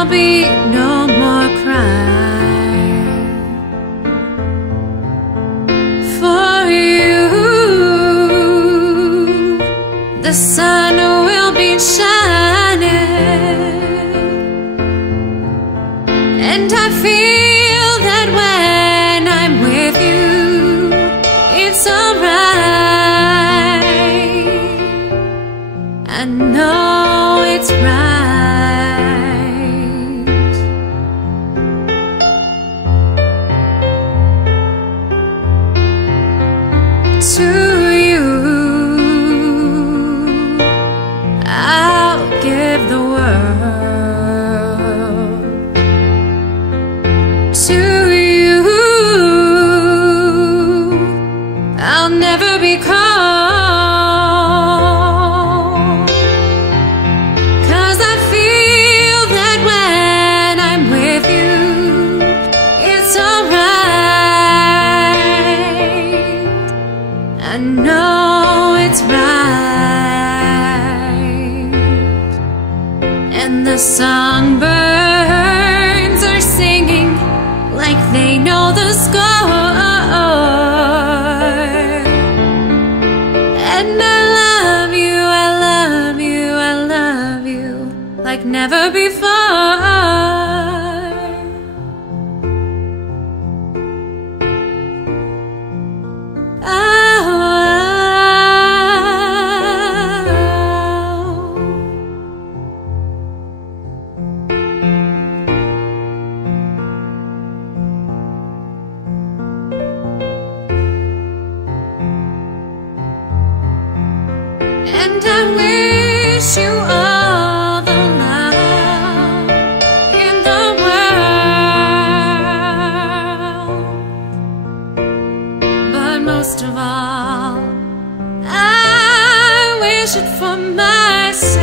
will be no more crying. For you, the sun will be shining, and I feel that when I'm with you, it's alright. I know it's right. To you, I'll give the world. To you, I'll never be cold, 'cause I feel that when I'm with you, it's alright. I know it's right. And the songbirds are singing like they know the score. And I love you, I love you, I love you like never before. And I wish you all the love in the world, but most of all, I wish it for myself.